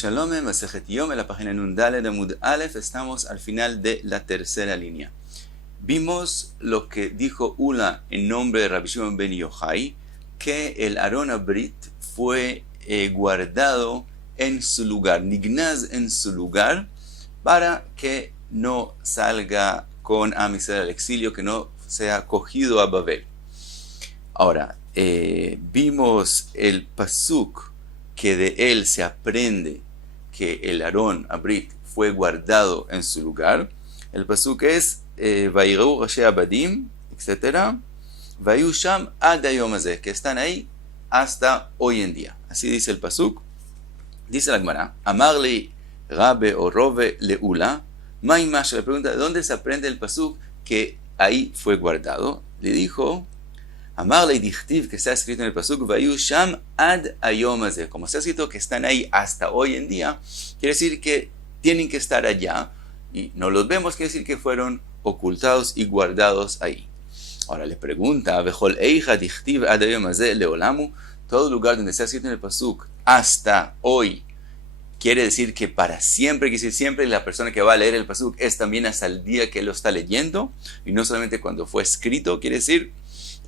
Shalom, Masejet Yom, en la página Nundale de Amud Aleph, estamos al final de la tercera línea. Vimos lo que dijo Ula en nombre de Rabbi Shimon ben Yochai, que el Aron Abrit fue guardado en su lugar, nignaz en su lugar, para que no salga con Am Israel al exilio, que no sea cogido a Babel. Ahora, vimos el pasuk que de él se aprende que el Aron Abrit fue guardado en su lugar. El pasuk es Vaireu Rashi Abadim, etc. Vayu Sham ad hayom hazeh, que están ahí hasta hoy en día. Así dice el pasuk. Dice la Gemara, Amarli Rabe o Rove Leula, Maimash, le pregunta, ¿de dónde se aprende el pasuk que ahí fue guardado? Le dijo, Amarle dichtiv, que está escrito en el pasuk, Vayu Sham ad hayom hazeh, como está escrito que están ahí hasta hoy en día, quiere decir que tienen que estar allá, y no los vemos, quiere decir que fueron ocultados y guardados ahí. Ahora le pregunta, Vechol eija dichtiv ad hayom hazeh leolamu, todo lugar donde está escrito en el pasuk, hasta hoy, quiere decir que para siempre, quiere decir siempre, la persona que va a leer el pasuk es también hasta el día que lo está leyendo, y no solamente cuando fue escrito, quiere decir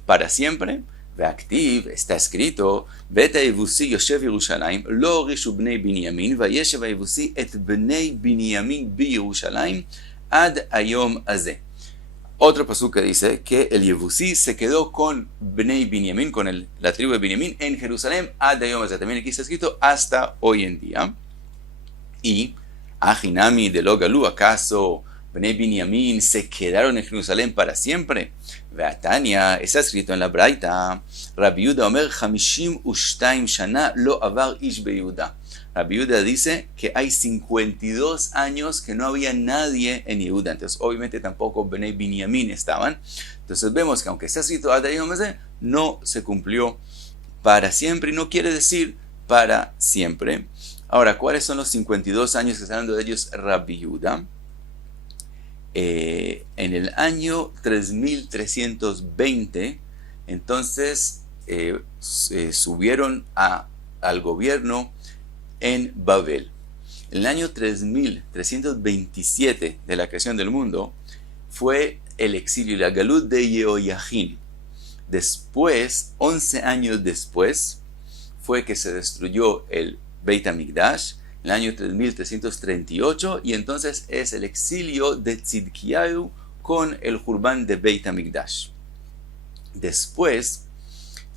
para siempre. Ve'aktiv, está escrito, Veta Yevusi Yoshev Yerushalayim, Lo Rishu Bnei Binyamin, Vayeshev Yevusi et Bnei Binyamin bi Yerushalayim, ad hayom hazeh. Otro pasuk que dice que el Yevusi se quedó con Bnei Binyamin, con la tribu de Binyamin, en Jerusalén, ad hayom hazeh. También aquí está escrito hasta hoy en día. Y Ajinami de lo Galú, ¿acaso Bnei Binyamin se quedaron en Jerusalén para siempre? Ve'atania, está escrito en la Braita, Rabbi Yehuda Omer, 52 shana lo avar ish beYehuda. Rabbi Yehuda dice que hay 52 años que no había nadie en Yehuda. Entonces, obviamente, tampoco Bnei Binyamin estaban. Entonces, vemos que aunque está escrito ad hayom hazeh, no se cumplió para siempre y no quiere decir para siempre. Ahora, ¿cuáles son los 52 años que está hablando de ellos Rabbi Yehuda? En el año 3320, entonces subieron al gobierno en Babel. En el año 3327 de la creación del mundo fue el exilio y la galut de Yehoiachin. Después, 11 años después, fue que se destruyó el Beit HaMikdash, en el año 3338, y entonces es el exilio de Tzidkiyahu con el Jurban de Beit HaMikdash. Después,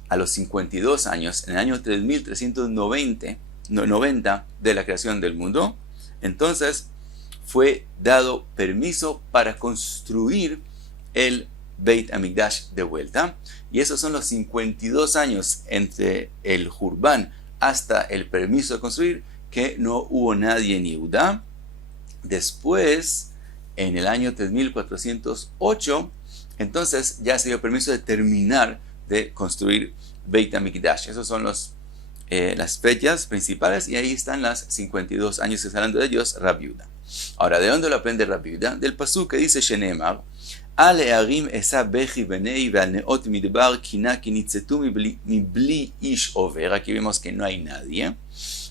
a los 52 años, en el año 3390 de la creación del mundo, entonces fue dado permiso para construir el Beit HaMikdash de vuelta, y esos son los 52 años entre el Jurban hasta el permiso de construir, que no hubo nadie en Yehuda. Después, en el año 3408, entonces ya se dio permiso de terminar de construir Beit HaMikdash. Esos son las fechas principales, y ahí están las 52 años que están hablando de ellos, Rabbi Yehuda. Ahora, ¿de dónde lo aprende Rabbi Yehuda? Del pasuk que dice Shenemar, Al e'arim esa bechi benei ve'al neot midbar kina ki nitzetu mibli ish over. Aquí vemos que no hay nadie.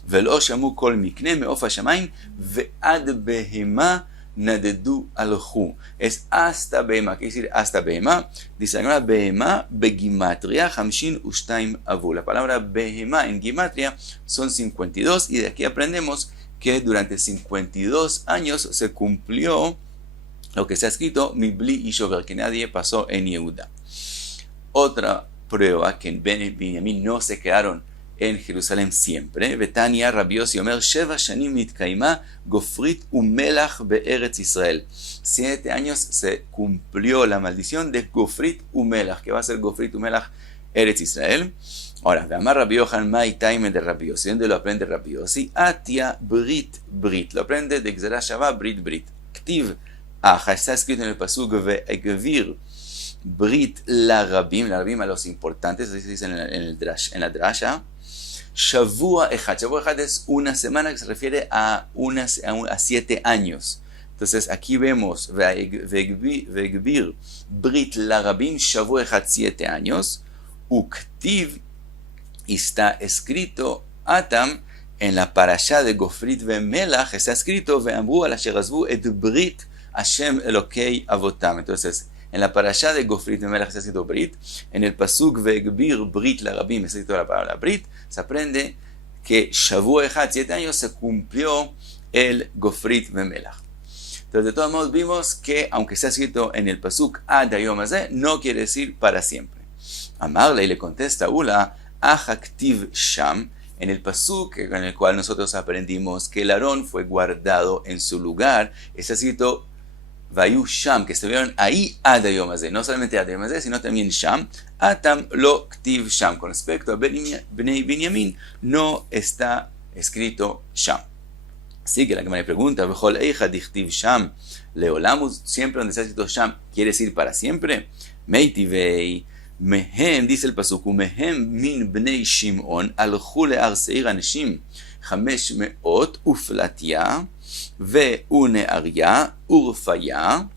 Ve'lo shamu kol mikne me'of hashamayim ve'ad behema nadedu alchu. Es hasta behema, quiere decir hasta behema. Dice la behema begimatria 52 avu. La palabra behema en gimatria son 52, y de aquí aprendemos que durante 52 años se cumplió lo que se ha escrito, Mibli y Shover, que nadie pasó en Yehuda. Otra prueba que en Binyamin no se quedaron en Jerusalén siempre. Betania, Rabbi Yossi Omer, Sheva Shanim Nitkaima, Gofrit Umelach Be'eretz Israel. 7 años se cumplió la maldición de Gofrit Umelach, que va a ser Gofrit Umelach Eretz Israel. Ahora, Ve'amar Rabbi Yohan Mai Taime de Rabbi Yossi. ¿Dónde lo aprende Rabbi Yossi? Atia Brit Brit. Lo aprende de Gzera Shava Brit Brit. Ktiv está escrito en el pasuk Ve'egvir Brit la Rabim a los importantes, así se dice en la drasha. Shavua Echad. Shavua Echad es una semana, que se refiere a 7 años. Entonces aquí vemos Ve'egvir Brit la Rabim Shavua Echad, 7 años. Uktiv, está escrito Atam en la parashá de Gofrit ve'melach está escrito ve'amru al asher azvu et brit Hashem Elokei Avotam. Entonces, en la parashá de Gofrit ve'melach está escrito brit, en el pasuk ve'gbir brit la rabim está escrito la palabra brit, se aprende que Shavuot Echad, 7 años, se cumplió el Gofrit ve'melach. Entonces, de todos modos, vimos que, aunque está escrito en el pasuk Ad Hayom Hazeh, no quiere decir para siempre. Amarle le contesta Ula, Achaktiv Sham, en el pasuk en el cual nosotros aprendimos que el Aarón fue guardado en su lugar, está escrito Vayu Sham, que estuvieron ahí Ad Hayom Hazeh, no solamente Ad Hayom Hazeh, sino también Sham, Atam lo Ktiv Sham. Con respecto a Bnei Binyamin, no está escrito Sham. Así que la que me pregunta, Bechol Eicha Dichtiv Sham Leolamus, siempre donde está escrito Sham, ¿quiere decir para siempre? Meitivei Mehem, dice el pasuk, Mehem min Bnei Shimon alchu le'ar seir aneshim 500 uflatya ve'une'arya urfaya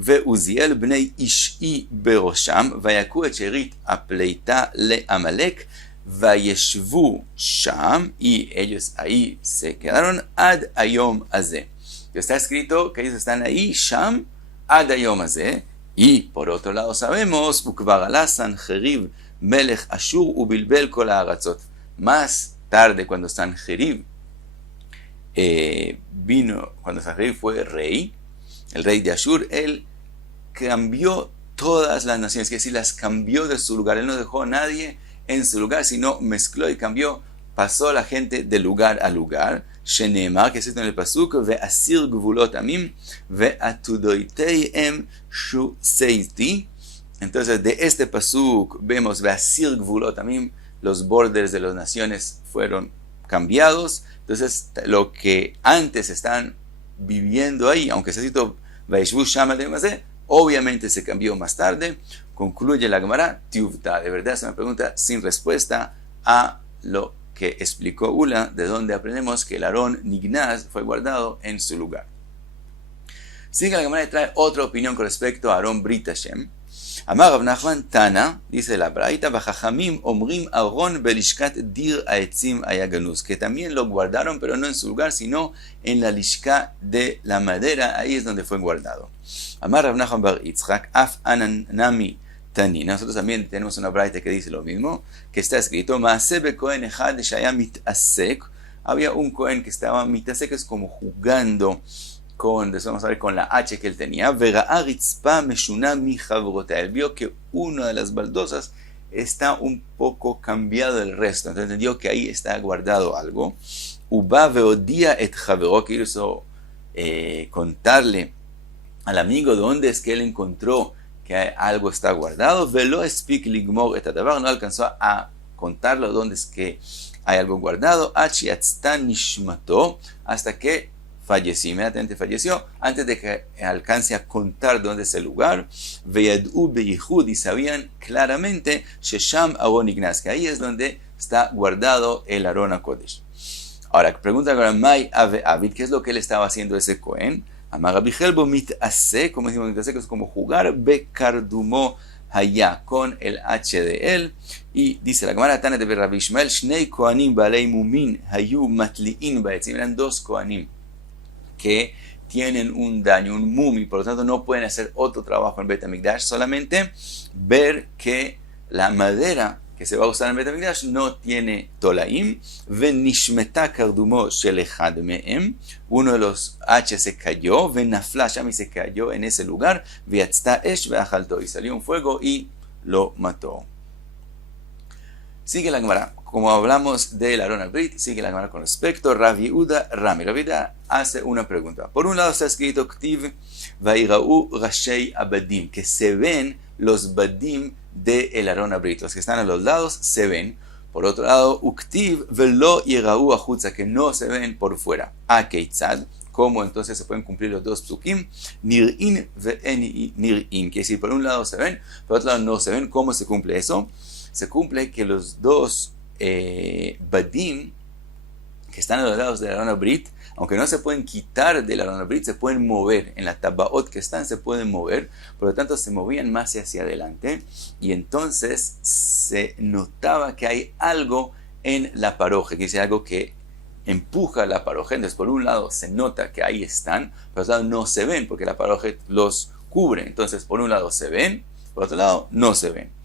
ועוזיאל בני אישי בראשם, ויכו את שארית הפליטה לעמלק, וישבו שם, y ellos ahí se quedaron, ad hayom hazeh. Está escrito que ellos están ahí, Sham, ad hayom hazeh, y por otro lado sabemos, וכבר עלה סנחריב מלך אשור ובלבל כל הארצות. Más tarde, cuando Sanjerib vino, cuando Sanjerib fue rey, el rey de Ashur, él cambió todas las naciones, es decir, las cambió de su lugar. Él no dejó a nadie en su lugar, sino mezcló y cambió, pasó a la gente de lugar a lugar. Sheneemar, que es esto en el pasuk, ve'asir gvulot amim, ve'atudoiteihem shuseiti. Entonces, de este pasuk vemos ve'asir gvulot amim, los bordes de las naciones fueron cambiados. Entonces, lo que antes están viviendo ahí, aunque se citó Vaishvu Sham Ad Hayom Hazeh, obviamente se cambió más tarde. Concluye la Gemara, Tiuvta. De verdad es una pregunta sin respuesta a lo que explicó Ula, de donde aprendemos que el Aarón Nignaz fue guardado en su lugar. Sigue la Gemara y trae otra opinión con respecto a Aarón Brit Hashem. Amar Rav Nachman Tana, dice la Braita, Vajajamim Omrim Aarón Belishkat Dir Aetzim Ayaganuz, que también lo guardaron, pero no en su lugar, sino en la lishka de la madera, ahí es donde fue guardado. Amar Rav Nachman Bar Yitzchak, Af Ananami Tani. Nosotros también tenemos una Braita que dice lo mismo, que está escrito, Maaseh Kohen Echad Shaya Mitasek, había un Kohen que estaba Mitasek, es como jugando con, vamos a ver, con la H que él tenía, él vio que una de las baldosas está un poco cambiado del resto, entonces entendió que ahí está guardado algo. Uba veodía et javero, que hizo contarle al amigo dónde es que él encontró que algo está guardado. Velo espik ligmor et adavar, no alcanzó a contarlo dónde es que hay algo guardado. Achiatztan nishmato, hasta que falleció, inmediatamente falleció, antes de que alcance a contar dónde es el lugar. Veyad'u beyihud, y sabían claramente Shesham Aarón Ignaz, que ahí es donde está guardado el Aarón HaKodesh. Ahora, pregunta ahora, Mai Ave Avid, ¿qué es lo que él estaba haciendo ese Cohen? Amar Rabbi Chelbo mitase, como decimos mitase, que es como jugar, bekardumo haya, con el H de él. Y dice la Gemara, Tana de Rabbi Ishmael, Shnei Kohanim Balei Mumin Hayu Matli'in Baetzim, eran dos Kohanim que tienen un daño, un mumi, por lo tanto no pueden hacer otro trabajo en Bet HaMikdash, solamente ver que la madera que se va a usar en Bet HaMikdash no tiene tolaim. Venishmeta kardumo shel echad mehem, uno de los H se cayó, venafla sham, y se cayó en ese lugar, veatzta esh veachalto, y salió un fuego y lo mató. Sigue la Gemara, como hablamos del Aarón al-Brit, sigue la Gemara con respecto a Rav Yehuda Rami. Rav Yehuda hace una pregunta. Por un lado está escrito Ktiv Vairau Rashei Abadim, que se ven los Badim del Aarón al-Brit, los que están a los lados se ven. Por otro lado, Uktiv Velo Yirau Achutza, que no se ven por fuera. Akeitzad, ¿cómo entonces se pueden cumplir los dos psukim? Nir'in ve'en nir'in, que si por un lado se ven, por otro lado no se ven. ¿Cómo se cumple eso? Se cumple que los dos Badim que están a los lados del Aarón al-Brit, aunque no se pueden quitar del Aarón al-Brit, se pueden mover. En la tabaot que están se pueden mover, por lo tanto se movían más hacia adelante, y entonces se notaba que hay algo en la paroje, que dice algo que empuja la parojet. Entonces, por un lado se nota que ahí están, por otro lado no se ven porque la parojet los cubre. Entonces, por un lado se ven, por otro lado no se ven.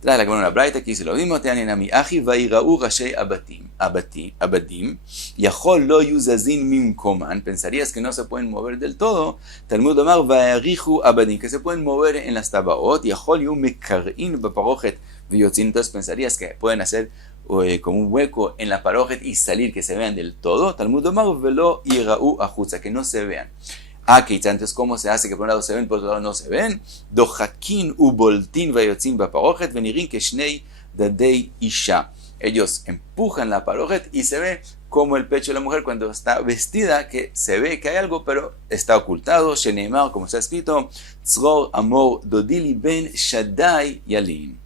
Trae la una braita que dice lo mismo, Teaninami aji vairau rashei abadim, yachol lo yuzazin mimkoman, pensarías que no se pueden mover del todo, Talmud Omar vairihu abadim, que se pueden mover en las tabaot, yachol yu mekar'in baparojet viyotzin, entonces pensarías que pueden hacer como un hueco en la parojet y salir, que se vean del todo, Talmud Omar velo yirau ajutza, que no se vean. Entonces, ¿cómo se hace que por un lado se ven, por otro lado no se ven? Dojakin uboltin vayotzin baparojet venirin keshnei dadei isha. Ellos empujan la parojet y se ve como el pecho de la mujer cuando está vestida, que se ve que hay algo, pero está ocultado. Sheneimar, como está escrito, tzror amor dodili ben shaddai yalin.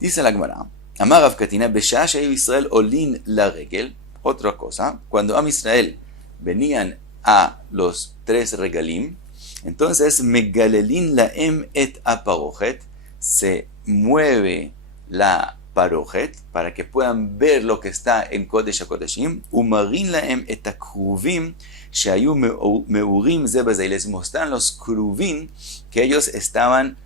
Dice la Gemara, Amar Rav Katina, Beshah she'ayu Israel olin la regel. Otra cosa, cuando Am Israel venían a los 3 regalim, entonces megalelin laem et aparojet, se mueve la parojet para que puedan ver lo que está en Kodesh HaKodeshim, umarin laem et akruvim sheayu meurim ze bazei, les mostran los kruvim que ellos estaban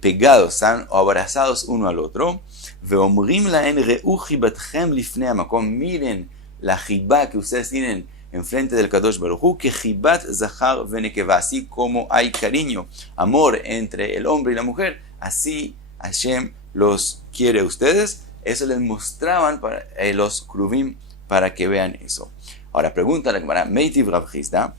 pegados, estaban abrazados uno al otro, veomrim laem reu chibatchem lifnei hamakom, miren la jibá que ustedes tienen enfrente del Kadosh Baruj Hu, que Jibat Zahar Venekeva, así como hay cariño, amor entre el hombre y la mujer, así Hashem los quiere a ustedes. Eso les mostraban para, los Kruvim para que vean eso. Ahora pregunta la Gemara, Meitiv Rav Chisda,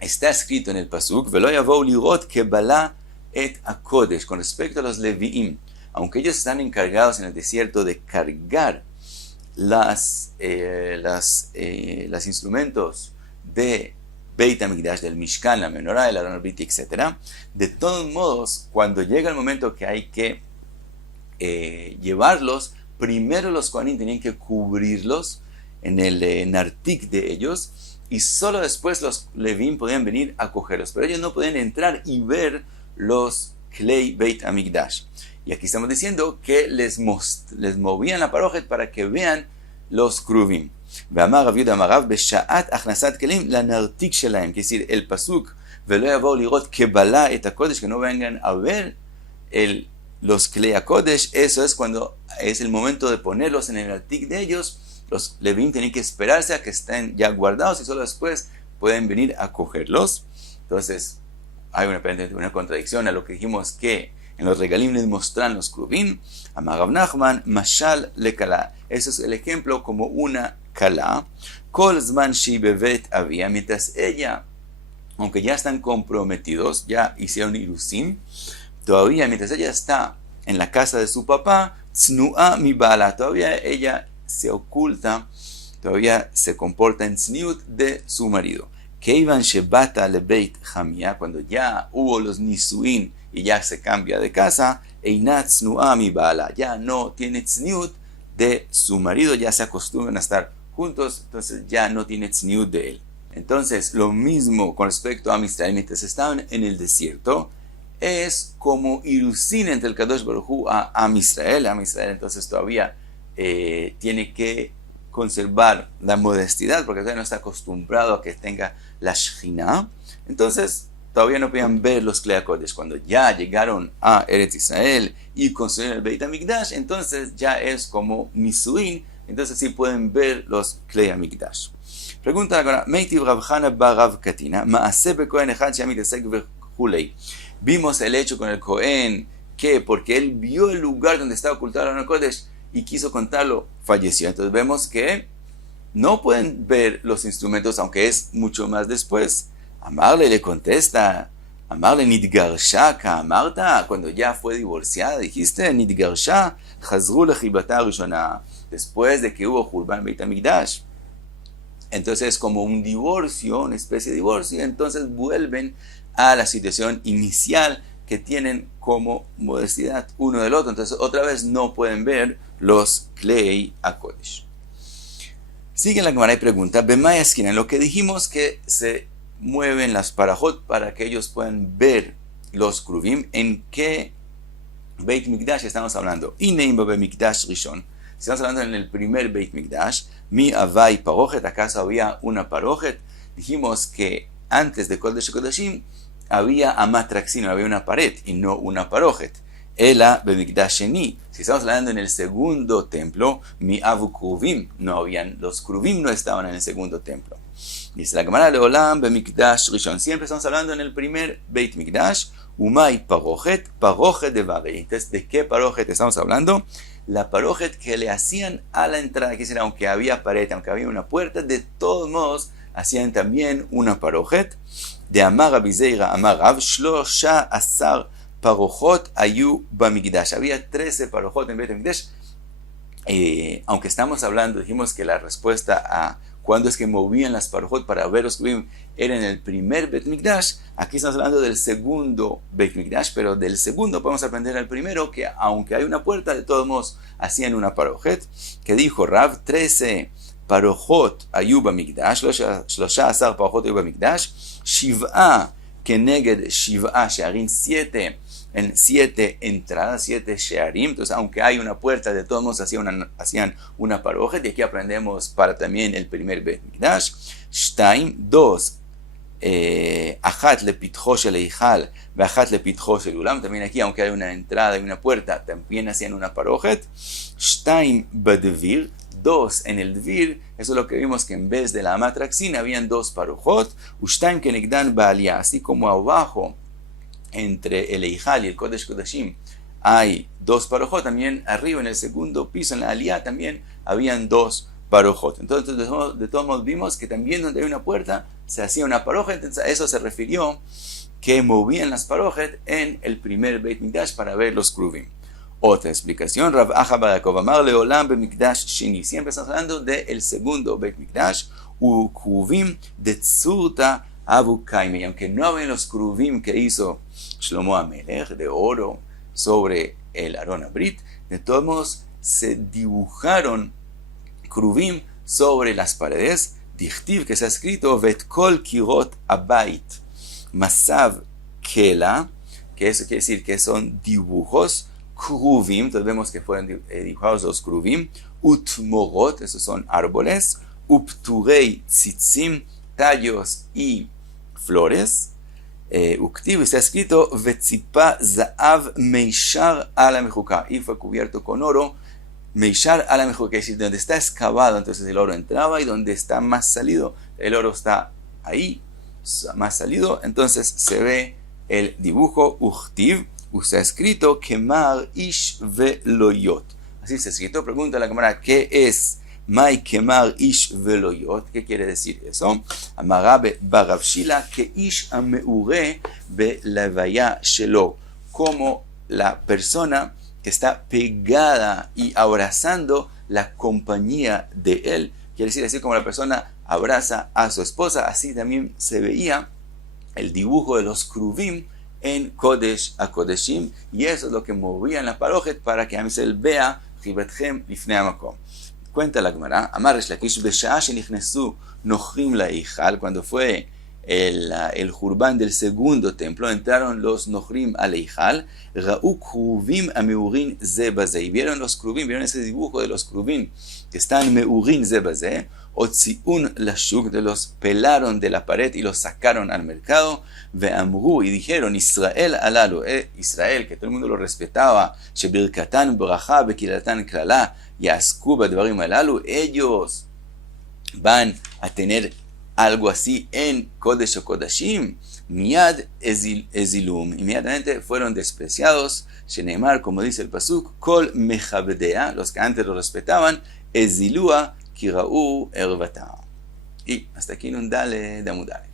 está escrito en el Pasuk, Velo yavou lirot kebala et akodesh, con respecto a los Leviim, aunque ellos están encargados en el desierto de cargar los instrumentos de Beit HaMikdash, del Mishkan, la menorá, el Aron Arbit, etc. De todos modos, cuando llega el momento que hay que llevarlos, primero los Kohanim tenían que cubrirlos en el nartik de ellos, y solo después los Levim podían venir a cogerlos, pero ellos no podían entrar y ver los Klei Beit HaMikdash. Y aquí estamos diciendo que les movían la parojet para que vean los kruvim. Ve'amar Rav Yehuda Amarav b'sha'at achnasat kelim lanartik shelaim, es decir, el pasuk ve'lo yavou lirot kebala et hakodesh, que no vengan a ver los klei hakodesh, eso es cuando es el momento de ponerlos en el nartik de ellos. Los levim tienen que esperarse a que estén ya guardados y solo después pueden venir a cogerlos. Entonces hay una contradicción a lo que dijimos que en los regalim les mostran los kruvim. Amar Rav Nachman, mashal lekala. Eso es el ejemplo como una kala. Kol zman shi bevet avia, mientras ella, aunque ya están comprometidos, ya hicieron irusim, todavía mientras ella está en la casa de su papá, tznu'a mi bala, todavía ella se oculta, todavía se comporta en tzniut de su marido. Keivan shebata lebeit hamia, cuando ya hubo los nisuin y ya se cambia de casa, einat tznu'a mi bala, ya no tiene tzniut de su marido, ya se acostumbran a estar juntos, entonces ya no tiene tzniut de él. Entonces, lo mismo con respecto a Israel, mientras estaban en el desierto, es como irusin entre el Kadosh Baruj Hu a Israel. Israel entonces todavía tiene que conservar la modestidad, porque todavía no está acostumbrado a que tenga la Shechina. Entonces, todavía no podían ver los Klei HaKodesh. Cuando ya llegaron a Eretz Israel y construyeron el Beit HaMikdash, entonces ya es como Nisuin, entonces sí pueden ver los Klei HaMikdash. Pregunta ahora, Meitiv Rav Chana bar Rav Katina, Ma'aseh beKohen echad she'amitasek v'chulei. Vimos el hecho con el Cohen, que porque él vio el lugar donde estaba ocultado el Aron HaKodesh y quiso contarlo, falleció. Entonces vemos que no pueden ver los instrumentos, aunque es mucho más después. Amarle le contesta, Amarle nitgarsha ka'amarta, cuando ya fue divorciada, dijiste, nitgarsha, chazru lechibata rishona, después de que hubo Hurban Beit HaMikdash. Entonces es como un divorcio, una especie de divorcio, y entonces vuelven a la situación inicial que tienen como modestidad uno del otro. Entonces otra vez no pueden ver los Klei HaKodesh. Sigue la Gemara y pregunta, Bemaya esquina, en lo que dijimos que se mueven las parajot para que ellos puedan ver los kruvim, ¿en qué Beit Mikdash estamos hablando? Ineim Beit Mikdash Rishon. Estamos hablando en el primer Beit Mikdash, Mi avai parojet, ¿acaso había una parojet? Dijimos que antes de Kodesh Kodashim había amatraxino, había una pared y no una parojet. Ela bemikdash sheni. Si estamos hablando en el segundo templo, mi avu kruvim, no habían, los kruvim no estaban en el segundo templo. Dice la Gemara leolam bemikdash rishon. Siempre estamos hablando en el primer Beit Mikdash. Umay parojet, parojet de Babel. Entonces, ¿de qué parojet estamos hablando? La parojet que le hacían a la entrada, que decir, aunque había pared, aunque había una puerta, de todos modos hacían también una parojet. De Amar Abizeira Amar Rav Shlosha Asar Parojot Ayu Bamikdash. Había 13 parojot en Beit Mikdash. Aunque estamos hablando, dijimos que la respuesta a cuándo es que movían las parojot para ver los kruvim era en el primer Beit Mikdash. Aquí estamos hablando del segundo Beit Mikdash, pero del segundo podemos aprender al primero que aunque hay una puerta, de todos modos hacían una parojet. Que dijo Rav, 13 parojot Ayu Bamikdash, Shlosha Asar Parojot Ayu Bamikdash, Shiv'a Keneged Shiv'a Shearim, 7 en 7 entradas, 7 shearim. Entonces, aunque hay una puerta, de todos modos hacían una parojet. Y aquí aprendemos para también el primer Beit Mikdash. Shtaim, 2. Achat lepitjo shel eichal, veachat lepitjo shel ulam. También aquí, aunque hay una entrada y una puerta, también hacían una parojet. Shtaim badvir, 2 en el dvir. Eso es lo que vimos, que en vez de la amatraxina habían 2 parojot. Ushtaim kenegdan baalia, así como abajo entre el Eijal y el Kodesh Kodashim hay 2 parojot, también arriba en el segundo piso, en la Aliyah, también habían 2 parojot. Entonces, de todos modos, vimos que también donde hay una puerta se hacía una parojet. Entonces, a eso se refirió que movían las parojet en el primer Beit Mikdash para ver los kruvim. Otra explicación, Rav Acha bar Yaakov Amar leolam bemikdash sheni. Siempre estamos hablando del segundo Beit Mikdash, u kruvim de tzurta Abu Kaime. Y aunque no habían los kruvim que hizo Shlomo Amelech de oro sobre el Aron Abrit, de todos modos se dibujaron kruvim sobre las paredes. Dichtiv, que se ha escrito Vet kol kirot abait masav kela, que eso quiere decir que son dibujos kruvim. Entonces vemos que fueron dibujados los kruvim. Utmorot, esos son árboles. Upturei tzitzim, tallos y flores. Uktiv, está escrito Vetzipa Zaav Meishar ala Mejuka, y fue cubierto con oro. Meishar ala Mejuka, es decir, donde está excavado, entonces el oro entraba, y donde está más salido, el oro está ahí, más salido, entonces se ve el dibujo. Uktiv, está escrito Kemar Ish Veloyot. Así está escrito. Pregunta la cámara, ¿qué es Mai Kemar Ish Veloyot? ¿Qué quiere decir eso? Amarabe Barav Shila que Ish Ameure Be Levaya Shelo, como la persona que está pegada y abrazando la compañía de él. Quiere decir, así como la persona abraza a su esposa, así también se veía el dibujo de los kruvim en Kodesh a Kodeshim, y eso es lo que movían la parojet para que Amisel vea Chibetchem Lifnei Hamakom. Cuenta la Gemara, Amar Resh Lakish Besha'ah shenichnesu nochrim la'eichal, cuando fue el Jurban del segundo templo, entraron los nochrim al Eichal, Ra'u kruvim ameurin ze baze, y vieron los kruvim, vieron ese dibujo de los kruvim que están meurin ze baze, otziun lashuk, de los pelaron de la pared y los sacaron al mercado. Ve'amru, y dijeron, Israel alalu, Israel, que todo el mundo lo respetaba, shebirkatan bracha bekilatan klala yasku b'dvarim alalu, ellos van a tener algo así en Kodesh o Kodashim. Miad ezilum, inmediatamente fueron despreciados. Sheneimar, como dice el pasuk, kol mechabdea, los que antes lo respetaban, ezilua kira'u ervata. Y hasta aquí Nundale de Amudale.